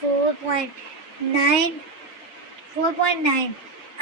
4.9।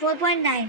4.9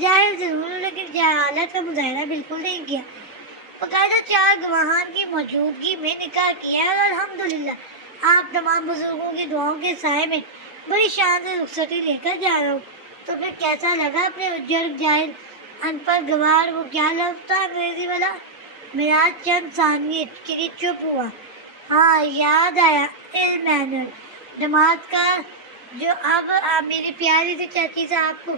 جاہل ضرور ہوں لیکن جہالت کا مظاہرہ بالکل نہیں کیا. باقاعدہ 4 گواہان کی موجودگی میں نکاح کیا ہے اور الحمدللہ آپ تمام بزرگوں کی دعاؤں کے سائے میں بڑی شان سے رخصتی لے کر جا رہا ہوں. تو پھر کیسا لگا اپنے اجڑ جاہل ان پڑھ گوار وہ کیا لفظ تھا انگریزی والا؟ میراج چند ثانیے کے لیے چپ ہوا. ہاں یاد آیا، علم مینر جماعت کا، جو اب آپ میری پیاری سی چاچی صاحب کو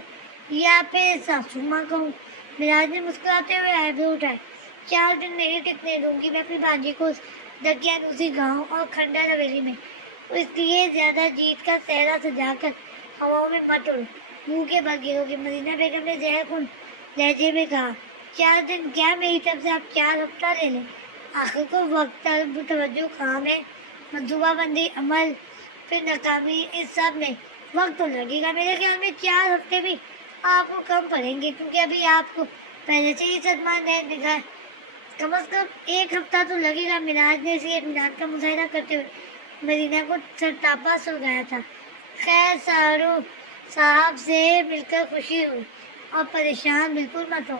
یا پھر ساسو ماں کہوں. میراج نے مسکراتے ہوئے آئیبرو اٹھائے. 4 دن نہیں ٹکنے دوں گی میں اپنی بھانجی کو اس دقیانوسی گاؤں اور کھنڈر حویلی میں. اس لیے زیادہ جیت کا صحرا سجا کر ہواؤں میں مت اڑو، منہ کے بل گرو گی. مدینہ بیگم نے زہر خون لہجے میں کہا. 4 دن کیا، میری طرف سے آپ 4 ہفتہ لے لیں. آخر کو وقت، طلب، توجہ، کام ہے، منصوبہ بندی، عمل، پھر ناکامی، اس سب میں وقت تو لگے گا. میرے خیال میں 4 ہفتے بھی آپ کو کم پڑیں گے کیونکہ ابھی آپ کو پہلے سے ہی صدمہ دکھا ہے. کم از کم 1 ہفتہ تو لگے گا. میراج نے اسی اطمینان کا مظاہرہ کرتے ہوئے مدینہ کو سرتاپا سلگایا تھا. خیر سارو صاحب سے مل کر خوشی ہوئی اور پریشان بالکل مت ہو.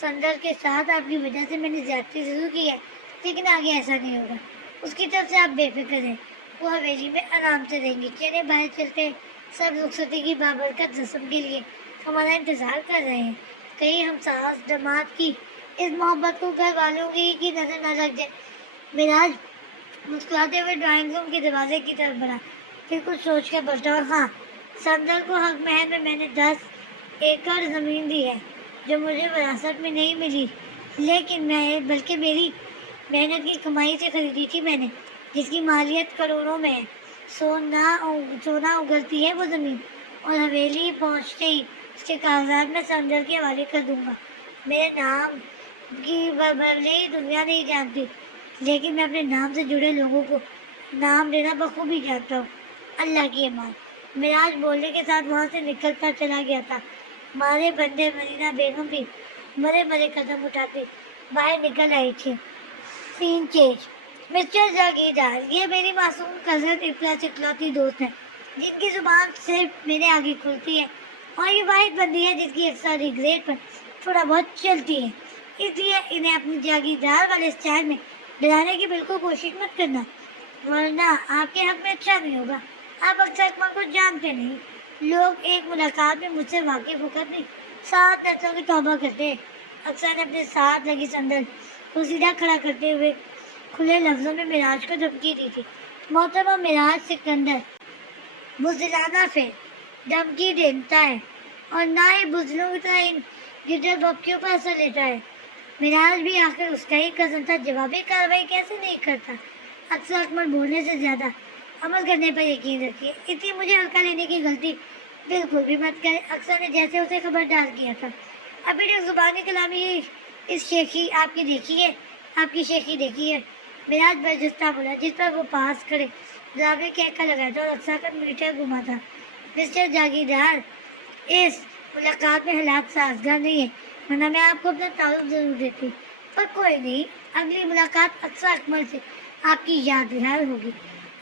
سندر کے ساتھ آپ کی وجہ سے میں نے زیادتی ضرور کی ہے لیکن آگے ایسا نہیں ہوگا. اس کی طرف سے آپ بے فکر ہیں، وہ حویلی میں آرام سے رہیں گی. چلے باہر چلتے ہیں، سب رخصتی کی بابرکت رسم کے لیے ہمارا انتظار کر رہے ہیں. کہیں ہم ساس جماعت کی اس محبت کو گھر والوں کی نظر نہ لگ جائے. میراج مسکراتے ہوئے ڈرائنگ روم کے دروازے کی طرف بڑھا، پھر کچھ سوچ کر بولتا. اور ہاں، سندر کو حق محل میں نے 10 ایکڑ زمین دی ہے جو مجھے وراثت میں نہیں ملی لیکن بلکہ میری محنت کی کمائی سے خریدی تھی میں نے، جس کی مالیت کروڑوں میں ہے. سونا اگلتی ہے وہ زمین، اور حویلی پہنچتے ہی اس کے کاغذات میں سندر کے حوالے کر دوں گا. میرے نام کی بھلے ہی دنیا نہیں جانتی لیکن میں اپنے نام سے جڑے لوگوں کو نام دینا بخوبی جانتا ہوں. اللہ کی امان. میراج بولنے کے ساتھ وہاں سے نکلتا چلا گیا تھا. مارے بندے مدینہ بیگم بھی مرے مرے قدم اٹھاتے باہر نکل آئی تھی. سین چینج. مسٹر جاگیردار، یہ میری معصوم کزن افلاس اکلوتی دوست ہے جن کی زبان صرف میرے آگے کھلتی ہے اور یہ واحد بندی ہے جس کی اکثر ریگریٹ پر تھوڑا بہت چلتی ہے. اس لیے انہیں اپنی جاگیردار والے اسٹائل میں ڈرانے کی بالکل کوشش مت کرنا ورنہ آپ کے حق میں اچھا نہیں ہوگا. آپ اکثر اکمل کو جانتے نہیں. لوگ ایک ملاقات میں مجھ سے واقف ہو کر بھی 7 نسلوں کی توبہ کرتے ہیں. اکثر نے اپنے ساتھ لگی سندر کو سیدھا کھڑا کرتے ہوئے کھلے لفظوں میں میراج کو دھمکی دی تھی. محترمہ میراج سکندر بزدلانہ سے دھمکی دیتا ہے اور نہ ہی بزدلوں کی طرح ان گدڑ بکیوں پر اثر لیتا ہے. میراج بھی آخر اس کا ہی کزن تھا، جوابی کارروائی کیسے نہیں کرتا. اکثر اکمل بولنے سے زیادہ عمل کرنے پر یقین رکھتی ہے، اس لیے مجھے ہلکا لینے کی غلطی بالکل بھی مت کرے. اکثر نے جیسے اسے خبردار کیا تھا. ابھی تک زبانی کلامی اس شیخی آپ کی دیکھی ہے، آپ کی شیخی دیکھی ہے. میراج برجستہ بولا جس پر وہ پاس کھڑے ڈرامے کہہ لگایا تھا اور اکثر کر میٹر گھما تھا. مسٹر جاگیردار، اس ملاقات میں حالات سازگار نہیں ہے ورنہ میں آپ کو اپنا تعارف ضرور دیتی، پر کوئی نہیں. اگلی ملاقات اکثر اکمل سے آپ کی یادگار ہوگی.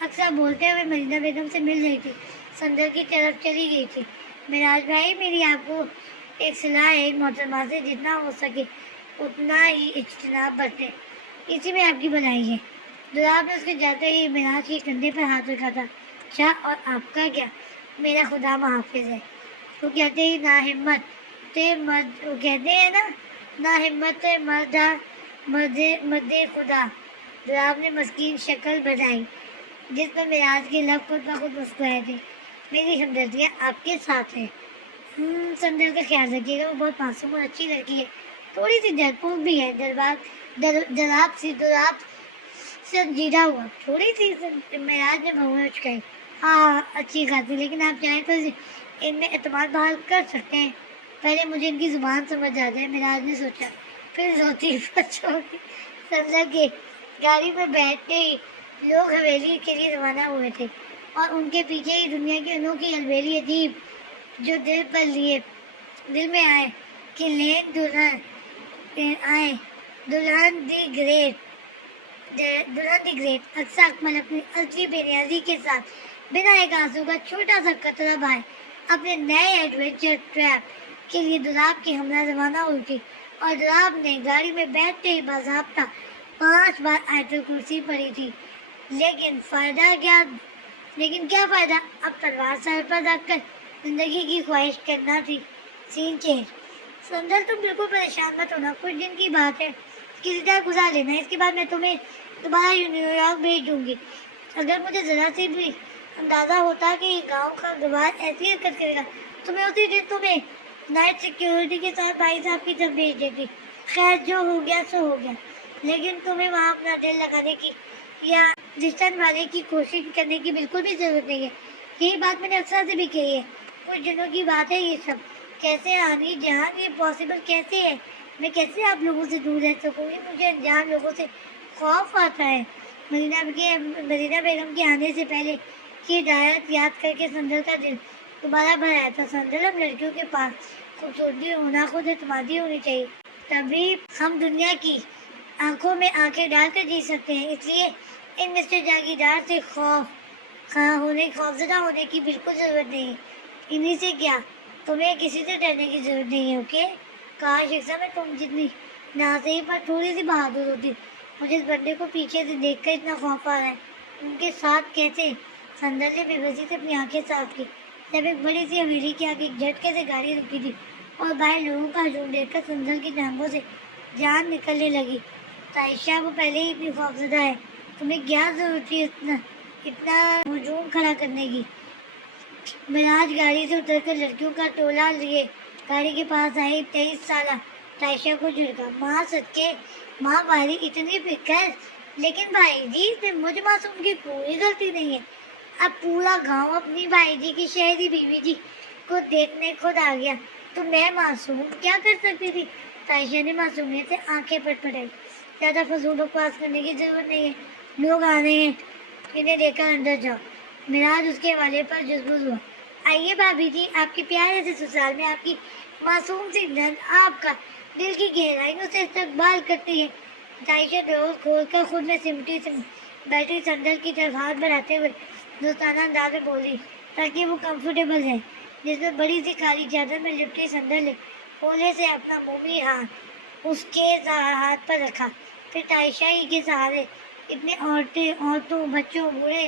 اکثر بولتے ہوئے مدینہ بیگم سے مل رہی تھی، سندر کی طرف چلی گئی تھی. میراج بھائی، میری آپ کو ایک صلاح ہے، ایک محترمہ سے جتنا ہو سکے اتنا ہی اجتناب برتیں، اسی میں آپ کی بھلائی ہے. دلاب نے اس کے جاتے ہی میراج کے کندھے پر ہاتھ رکھا تھا. اچھا، اور آپ کا کیا؟ میرا خدا محافظ ہے. وہ کہتے ہی نا ہمت وہ کہتے ہیں نا، نا ہمت مد خدا. دلاب نے مسکین شکل بنائی جس پر میراج کے لب خود بخود مسکرائے تھے. میری ہمدردیاں آپ کے ساتھ ہیں. سندر کا خیال رکھیے گا، وہ بہت معصوم اور اچھی لڑکی ہے، تھوڑی سی ڈرپوک بھی ہے. دلاب سنجیدہ ہوا. تھوڑی سی میراج نے بہویں اچکائی. ہاں اچھی خاصی، لیکن آپ چاہیں تو ان میں اعتماد بحال کر سکتے ہیں. پہلے مجھے ان کی زبان سمجھ آ جائے. میراج نے سوچا، پھر روتی چھوڑی. سندر کے گاڑی میں بیٹھتے ہی لوگ حویلی کے لیے روانہ ہوئے تھے اور ان کے پیچھے ہی دنیا کی انوکھی البیلی ادیب جو دل میں آئے کہ لین دلہن دی گریٹ. اکثر اکمل اپنی اصلی بے نیازی کے ساتھ بنا ایک آنسو کا چھوٹا سا قطرہ بہائے اپنے نئے ایڈونچر ٹریپ کے لیے دولاب کی حملہ روانہ ہوئی تھی اور دولاب نے گاڑی میں بیٹھتے ہی باضابطہ 5 بار آیت الکرسی پڑھی تھی، لیکن کیا فائدہ؟ اب تلوار سر پر رکھ کر زندگی کی خواہش کرنا تھی۔ سین چینج۔ سندر تم بالکل پریشان مت ہونا، کچھ دن کی بات ہے، کسی طرح گزار لینا، اس کے بعد میں تمہیں دوبارہ نیو یارک بھیج دوں گی۔ اگر مجھے ذرا سی بھی اندازہ ہوتا کہ یہ گاؤں کا گوار ایسی حرکت کرے گا تو میں اسی دن تمہیں نائٹ سیکیورٹی کے ساتھ بھائی صاحب کی طرف بھیج دیتی۔ خیر جو ہو گیا سو ہو گیا، لیکن تمہیں وہاں اپنا دل لگانے کی یا رشتہ نبھانے کی کوشش کرنے کی بالکل بھی ضرورت نہیں ہے۔ یہی بات میں نے اکثر سے بھی کہی ہے، کچھ دنوں کی بات ہے یہ سب۔ کیسے آنی جہاں یہ پاسبل کیسے ہے؟ میں کیسے آپ لوگوں سے دور رہ سکوں گی؟ مجھے انجان لوگوں سے خوف آتا ہے۔ مدینہ بیگم کے آنے سے پہلے کی ہدایت یاد کر کے سندر کا دل دوبارہ بھر آیا تھا۔ سندر، ہم لڑکیوں کے پاس خوبصورتی ہونا خود اعتمادی ہونی چاہیے، تبھی ہم دنیا کی آنکھوں میں آنکھیں ڈال کر جی سکتے ہیں۔ اس لیے ان مسٹر جاگیردار سے خوفزدہ ہونے کی بالکل ضرورت نہیں ہے۔ انہی سے کیا، تمہیں کسی سے ڈرنے کی ضرورت نہیں ہے، اوکے؟ کاش ایک سمے تم جتنی نازی پر تھوڑی سی بہادر ہوتی۔ مجھے اس بندے کو پیچھے سے دیکھ کر اتنا خوف آ رہا ہے، ان کے ساتھ کیسے؟ سندر نے بے بسی سے اپنی آنکھیں صاف کی جب ایک بڑی سی حویلی کے آگے ایک جھٹکے سے گاڑی رکی تھی اور باہر لوگوں کا ہجوم دیکھ کر سندر کی ٹانگوں سے جان نکلنے لگی۔ عائشہ، وہ پہلے ہی اتنی خوفزدہ ہے، تمہیں کیا ضرورت تھی اتنا ہجوم کھڑا کرنے کی؟ مراج گاڑی سے اتر کر لڑکیوں کا ٹولہ لیے گاڑی کے پاس آئی۔ 23 سالہ عائشہ کو جھڑکا۔ ماں صدقے، ماں بھائی اتنی فکر، لیکن بھائی جی اس میں مجھ معصوم کی کوئی غلطی نہیں ہے۔ اب پورا گاؤں اپنی بھائی جی کی شہری بیوی جی کو دیکھنے خود آ گیا، تو میں معصوم کیا کر سکتی تھی؟ عائشہ نے معصومیت سے آنکھیں پٹپٹائی۔ زیادہ فضول بکواس کرنے کی ضرورت نہیں ہے، لوگ آ رہے ہیں، انہیں دیکھ کر اندر جاؤ۔ مراج اس کے حوالے پر جزبز ہوا۔ آئیے بھابھی جی، آپ کے پیارے سے سسرال میں آپ کی معصوم سی نند آپ کا دل کی گہرائیوں سے استقبال کرتی ہے۔ عائشہ ڈور کھول کر خود میں سمٹی بیٹھی سندر کی طرف ہاتھ بڑھاتے ہوئے دوستانہ انداز میں بولی، تاکہ وہ کمفرٹیبل ہے، جس میں بڑی سی کالی چادر میں لپٹی سندر نے ہولے سے اپنا مومی ہاتھ اس کے ہاتھ پر رکھا، پھر عائشہ ہی کے سہارے اتنے عورتوں، بچوں، بوڑھے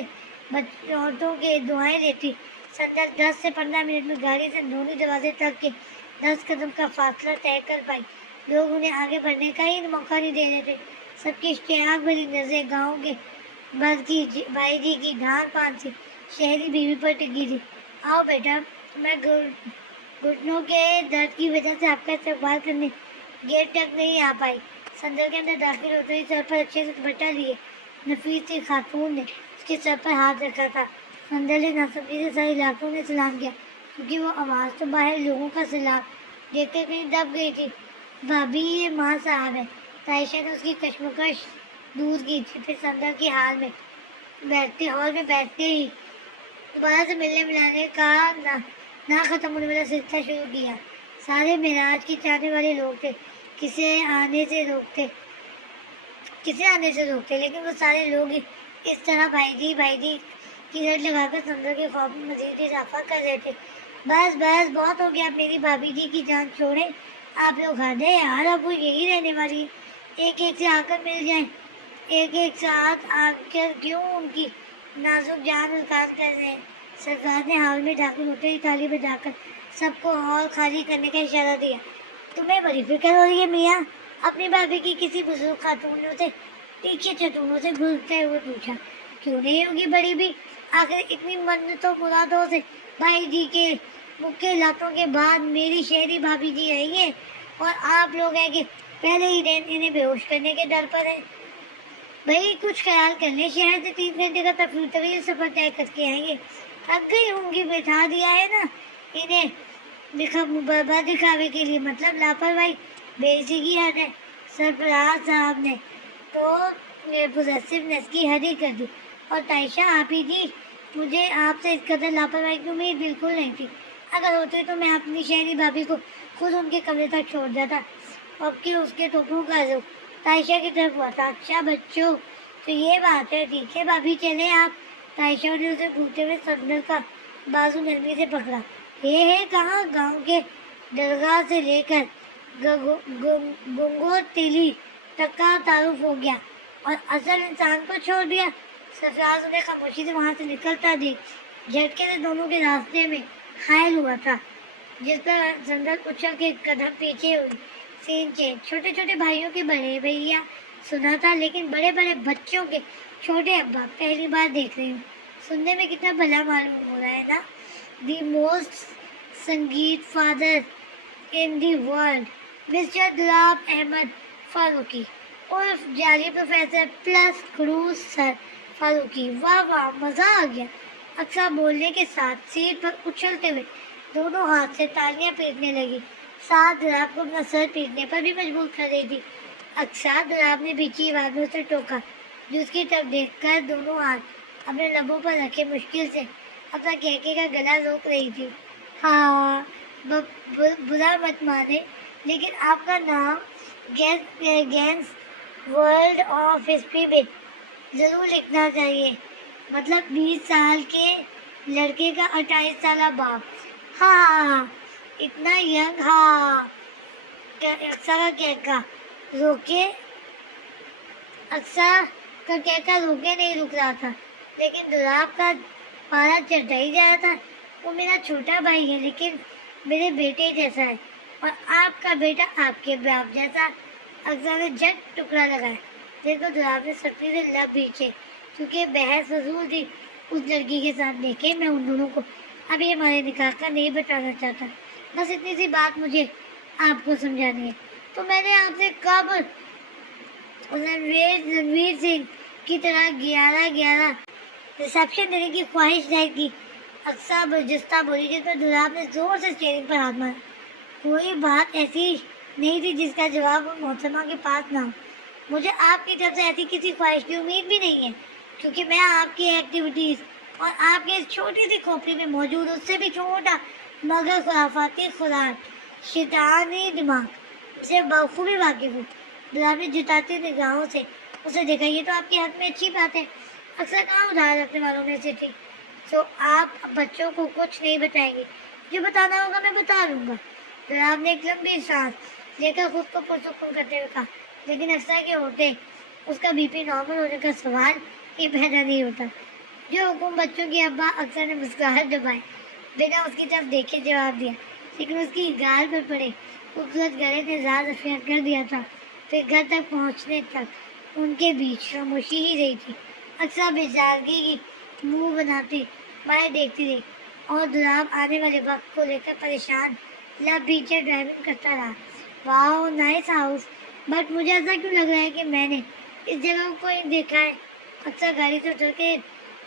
عورتوں کے دعائیں دیتی۔ سندر 10 سے 15 منٹ میں گاڑی سے اندرونی دروازے تک کے 10 قدم کا فاصلہ طے کر پائی۔ لوگ انہیں آگے بڑھنے کا ہی موقع نہیں دے رہے تھے۔ سب کی اشتیاق بھری نظریں گاؤں کے بھائی جی کی ڈھال پان سی شہری بیوی پر ٹکی تھی۔ آؤ بیٹا، میں گھٹنوں کے درد کی وجہ سے آپ کا استقبال کرنے گیٹ تک نہیں آ پائی۔ سندر کے اندر داخل ہوتے ہی سر پر اچھے سے دوپٹہ لیے نفیس سی خاتون نے اس کے سر پر ہاتھ رکھا تھا۔ سندر نے ناسمجھی سے ساری لاکھوں نے سلام کیا، کیونکہ وہ آواز تو باہر لوگوں کا سلام دیکھ کر کہیں دب گئی تھی۔ بھابھی، یہ ماں صاحب ہے۔ عائشہ نے اس کی کشمکش دور کی تھی۔ پھر سندر کی ہال میں بیٹھتے ہی دوبارہ سے ملنے ملانے کا نہ ختم ہونے والا سلسلہ شروع کیا۔ سارے معراج کے چاہنے والے لوگ تھے، کسے آنے سے روکتے، لیکن وہ سارے لوگ اس طرح بھائی جی کی رٹ لگا کر سندر کے خوف میں مزید اضافہ کر رہے تھے۔ بس بہت ہو گیا، اب میری بھابھی جی کی جان چھوڑیں، آپ لوگ آ جائیں یار، اب وہ یہی رہنے والی ہے، ایک سے آ کر مل جائیں، ایک ساتھ آ کر کیوں ان کی نازک جان القاص کر رہے ہیں۔ سرکار نے ہال میں داخل ہوتے ہی تالی بجا کر سب کو ہال خالی کرنے کا اشارہ دیا۔ تمہیں بڑی فکر ہو رہی ہے میاں؟ اپنی بھابھی کی کسی بزرگ خاتون سے تیکھے چتونوں سے گھلتے ہوئے پوچھا۔ کیوں نہیں ہوگی بڑی بھی، آخر اتنی منتوں مرادوں سے بھائی جی کے مکے لاتوں کے بعد میری شہری بھابھی جی آئی ہے، اور آپ لوگ ہیں کہ پہلے ہی دن انہیں بے ہوش کرنے کے ڈر پر ہیں۔ بھائی کچھ خیال کر لیں، شہر سے 3 گھنٹے کا طویل سفر طے کر کے آئیں گے، تھک گئی ہوں گی، بٹھا دیا ہے نا انہیں برباد دکھاوے کے لیے، مطلب لاپرواہی، بے عزتی کی حد ہے۔ سرفراز صاحب نے تو پوزیسونیس کی حد ہی کر دی، اور عائشہ آپی جی، مجھے آپ سے اس قدر لاپرواہی کی امید بالکل نہیں تھی، اگر ہوتی تو میں اپنی شہری بھابھی کو خود ان کے کمرے تک چھوڑ جاتا۔ اب کہ اس کے ٹوکروں کا رخ عائشہ کی طرف ہوا تھا۔ اچھا بچوں، تو یہ بات ہے، ٹھیک ہے بھابھی چلیں آپ۔ عائشہ نے اسے گھومتے ہوئے سندر کا بازو نرمی سے پکڑا۔ یہ ہے کہاں؟ گاؤں کے درگاہ سے لے کر گنگو تیلی تک کا تعارف ہو گیا اور اصل انسان کو چھوڑ دیا۔ سرفراز انہیں خاموشی سے وہاں سے نکلتا دیکھ جھٹکے سے دونوں کے راستے میں حائل ہوا تھا، جس پر سندر اچھل کے قدم پیچھے ہوئی۔ سین چینج۔ چھوٹے چھوٹے بھائیوں کے بڑے بھیا سنا تھا، لیکن بڑے بڑے بچوں کے چھوٹے ابا پہلی بار دیکھ رہی ہوں۔ سننے میں کتنا بھلا معلوم ہو رہا ہے نا۔ دی موسٹ سنگیت father in the world, mister دلاب احمد فاروقی عرف جعلی پروفیسر پلس کروز سر فاروقی۔ واہ واہ، مزہ آ گیا۔ اکثر بولنے کے ساتھ سیٹ پر اچھلتے ہوئے دونوں ہاتھ سے تالیاں پیٹنے لگی، ساتھ دلاب کو اپنا سر پیٹنے پر بھی مجبور کر رہی تھی۔ اکثر دلاب نے بیچی آواز میں اسے ٹوکا، جو اس کی طرف دیکھ کر دونوں ہاتھ اپنے لبوں پر رکھے مشکل سے اپنا کہکے کا گلا روک رہی تھی۔ ہاں، برا مت مانے، لیکن آپ کا نام گینس ورلڈ آف ہسٹری میں ضرور لکھنا چاہیے۔ مطلب 20 سال کے لڑکے کا 28 سالہ باپ۔ ہاں، اتنا ینگ۔ ہاں، اکثر کا کہکا روکے نہیں رک رہا تھا، لیکن دلاب کا پارا چڑھتا ہی جا رہا تھا۔ وہ میرا چھوٹا بھائی ہے، لیکن میرے بیٹے جیسا ہے، اور آپ کا بیٹا آپ کے باپ جیسا۔ اکثر نے جھٹ ٹکڑا لگایا، جس کو دلاب نے سختی سے لب بیچے، کیونکہ بحث فضول تھی اس لڑکی کے ساتھ۔ دیکھے، میں ان دونوں کو ابھی ہمارے نکاح کا نہیں بتانا چاہتا، بس اتنی سی بات مجھے آپ کو سمجھانی ہے۔ تو میں نے آپ سے کب رنویر سنگھ کی طرح 11 ریسیپشن دینے کی خواہش ظاہر کی؟ اکثر برجستہ بولی، جس پر دلاب نے زور سے اسٹیئرنگ پر ہاتھ مارا۔ کوئی بات ایسی نہیں تھی جس کا جواب ان محترمہ کے پاس نہ ہو۔ مجھے آپ کی طرف سے ایسی کسی خواہش کی امید بھی نہیں ہے، کیونکہ میں آپ کی ایکٹیویٹیز اور آپ کے اس چھوٹی سی کھوپڑی میں موجود اس سے بھی چھوٹا مگر خرافاتی خوراک شیطانی دماغ سے بخوبی واقف ہوں۔ دلاب نے جتاتی نگاہوں سے اسے دیکھا۔ یہ تو آپ کے حق میں اچھی بات ہے، اکثر کہاں ادھار رکھنے والوں میں سے تھی۔ تو آپ بچوں کو کچھ نہیں بتائیں گے؟ جو بتانا ہوگا میں بتا دوں گا۔ دلاب نے ایک لمبی سانس لے کر خود کو پرسکون کرتے ہوئے کہا، لیکن اکثر کے ہوتے اس کا بی پی نارمل ہونے کا سوال ہی پیدا نہیں ہوتا۔ جو حکم بچوں کی ابا اکثر نے مسکراہٹ دبائے بنا اس کی طرف دیکھے جواب دیا، لیکن اس کی گال پر پڑے خوبصورت گلے نے راز افشا کر دیا تھا۔ پھر گھر تک پہنچنے تک ان کے بیچ خاموشی ہی رہی تھی۔ اکثر بیزارگی کی منہ بناتے باہر دیکھتی رہی، اور دلاب آنے والے وقت کو لے کر پریشان لب پیچھے ڈرائیونگ کرتا رہا۔ واؤ، نائس ہاؤس، بٹ مجھے ایسا کیوں لگ رہا ہے کہ میں نے اس جگہ کو کوئی دیکھا ہے؟ اکثر گاڑی سے اتر کے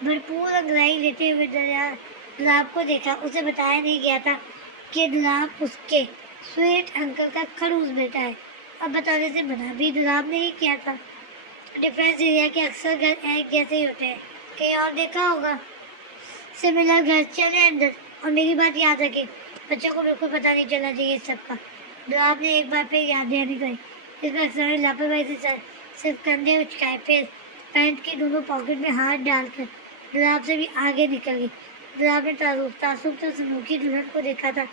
بھرپور انگڑائی لیتے ہوئے دلاب کو دیکھا۔ اسے بتایا نہیں گیا تھا کہ دلاب اس کے سویٹ انکل کا کھڑوس بیٹا ہے، اور بتانے سے منع بھی دلاب نے ہی کیا تھا۔ ڈیفینس ایریا کے اکثر گھر ایک جیسے ہی ہوتے ہیں، کہیں اور دیکھا ہوگا سملر گھر؟ چلے اندر، اور میری بات یاد رکھے، بچوں کو بالکل پتہ نہیں چلنا چاہیے اس سب کا۔ دلاب نے ایک بار پھر یاد دہانی کری، اس پر اکثر نے لاپرواہی سے صرف کندھے اچکائے، پھر پینٹ کی دونوں پاکٹ میں ہاتھ ڈال کر دلاب سے بھی آگے نکل گئی۔ دلاب نے تعصب سے سنوکی دلہن کو دیکھا تھا،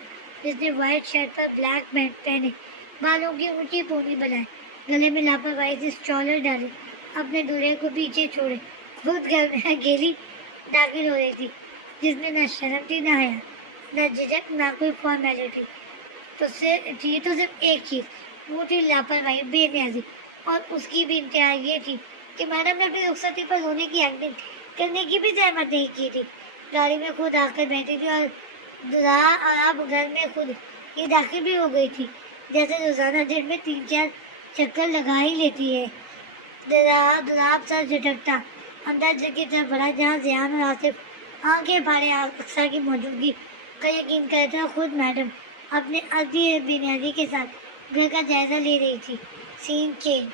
جس نے وائٹ شرٹ پر بلیک بینڈ پہنے، بالوں کی اونچی پونی بنائے، گلے میں لاپرواہی سے اسٹالر ڈالے، اپنے دولہے کو پیچھے چھوڑے خود گھر میں اکیلی داخل ہو رہی تھی، جس میں نہ شرم تھی، نہ حیا، نہ جھجک، نہ کوئی فارمیلٹی۔ تو صرف ایک چیز، وہ تھی لاپرواہی، بے نیازی۔ اور اس کی بھی انتہا یہ تھی کہ میڈم نے اپنی رخصتی پر رونے کی ایکٹنگ کرنے کی بھی زحمت نہیں کی تھی۔ گاڑی میں خود آ کر بیٹھی تھی، اور اب گھر میں خود ہی داخل بھی ہو گئی تھی، جیسے روزانہ دن میں 3-4 چکر لگا ہی لیتی ہے۔ دلاب سر جھٹکتا اندر کی طرف بڑھا، جہاں ذیان اور آصف آنکھیں پھاڑے اکثر کی موجودگی کا یقین کرتے، اور خود میڈم اپنے عادی بے نیازی کے ساتھ گھر کا جائزہ لے رہی تھی۔ سین چینج۔